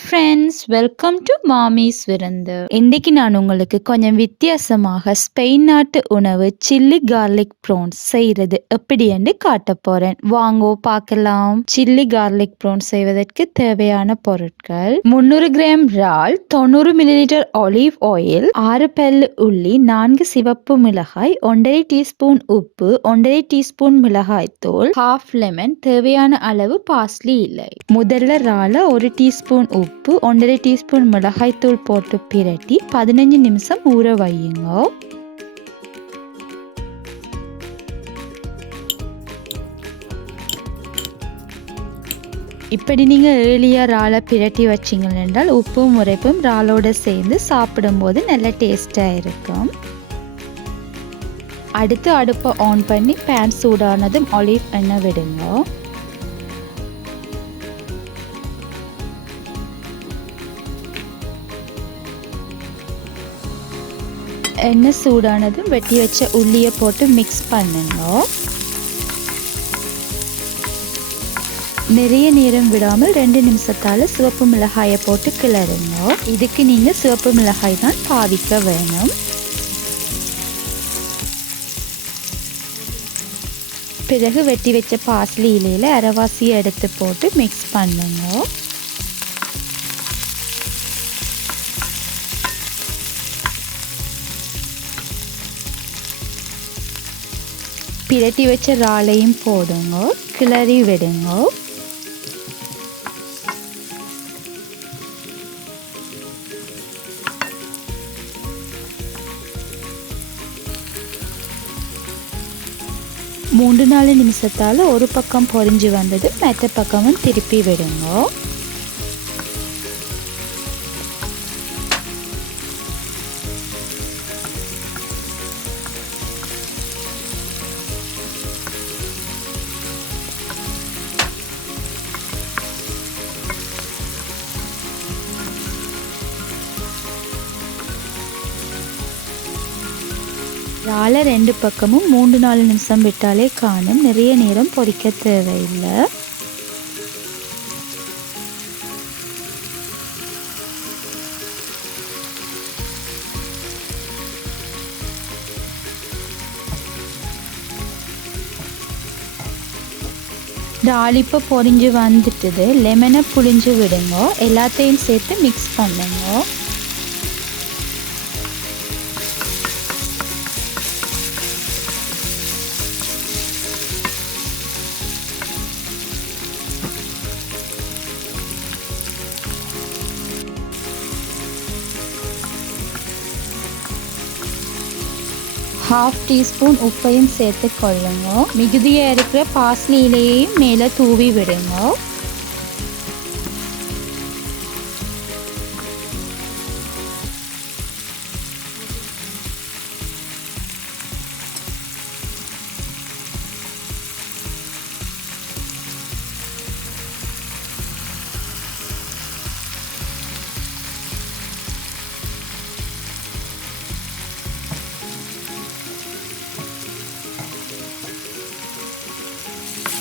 Friends, welcome to மாமிஸ் விருந்து. இன்னைக்கு நான் உங்களுக்கு கொஞ்சம் வித்தியாசமாக ஸ்பெயின் நாட்டு உணவு சில்லி கார்லிக் ப்ரான்ஸ் செய்யறது எப்படி என்று காட்ட போறேன். வாங்கோ பார்க்கலாம். சில்லி கார்லிக் ப்ரான்ஸ் செய்வதற்கு தேவையான பொருட்கள்: 300 கிராம் இறால், 90 மில்லிலிட்டர் ஆலிவ் ஆயில், 6 பல்லு உள்ளி, 4 சிவப்பு மிளகாய், 1.5 டீஸ்பூன் உப்பு, 1.5 டீஸ்பூன் மிளகாய் தூள், 1/2 லெமன், தேவையான அளவு பார்ஸ்லி இலை. முதல்ல இறால 1 டீஸ்பூன் உப்பு, 1.5 டீஸ்பூன் மிளகாய் தூள் போட்டு பிரட்டி 15 நிமிஷம் ஊற வையுங்க. இப்படி நீங்கள் ஏர்லியாக இறாலை பிரட்டி வச்சிங்க என்றால் உப்பும் உரைப்பும் இறாலோடு சேர்ந்து சாப்பிடும்போது நல்ல டேஸ்டாக இருக்கும். அடுத்து அடுப்பை ஆன் பண்ணி பேன் சூடானதும் ஆலிவ் எண்ணெய் விடுங்க. எண்ணெய் சூடானதும் வெட்டி வச்ச உள்ளியை போட்டு மிக்ஸ் பண்ணுங்க. நிறைய நேரம் விடாமல் 2 நிமிஷத்தால் சிவப்பு மிளகாயை போட்டு கிளறுங்க. இதுக்கு நீங்கள் சிவப்பு மிளகாய் தான் பாவிக்க வேணும். பிறகு வெட்டி வச்ச பார்ஸ்லி இலையில் அரைவாசியை எடுத்து போட்டு மிக்ஸ் பண்ணுங்க. பிரட்டி வச்ச இறாலையும் போடுங்க, கிளறி விடுங்க. மூன்று 4 நிமிஷத்தால் ஒரு பக்கம் பொரிஞ்சு வந்தது மற்ற பக்கமும் திருப்பி விடுங்க. இறாலை 2 பக்கமும் 3-4 நிமிஷம் விட்டாலே காணும். நிறைய நேரம் பொரிக்க தேவையில்லை. இறால் இப்போ பொரிஞ்சு வந்துட்டுது. லெமனை புழிஞ்சு விடுங்க. எல்லாத்தையும் சேர்த்து மிக்ஸ் பண்ணுங்க. ½ டீஸ்பூன் உப்பையும் சேர்த்து கொள்ளுங்க. மிகுதியாக இருக்கிற பார்ஸ்லி இலையையும் மேலே தூவி விடுங்க.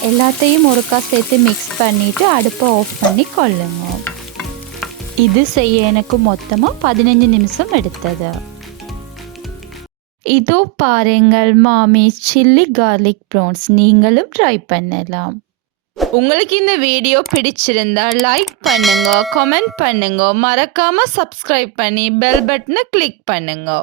எல்லாத்தையும் ஒருக்கா சேர்த்து மிக்ஸ் பண்ணிவிட்டு அடுப்பை ஆஃப் பண்ணி கொள்ளுங்க. இது செய்ய எனக்கு மொத்தமாக 15 நிமிஷம் எடுத்தது. இதோ பாருங்கள் மாமிஸ் சில்லி கார்லிக் ப்ரான்ஸ். நீங்களும் ட்ரை பண்ணலாம். உங்களுக்கு இந்த வீடியோ பிடிச்சிருந்தா லைக் பண்ணுங்க, கமெண்ட் பண்ணுங்க, மறக்காம சப்ஸ்கிரைப் பண்ணி பெல் பட்டனை கிளிக் பண்ணுங்க.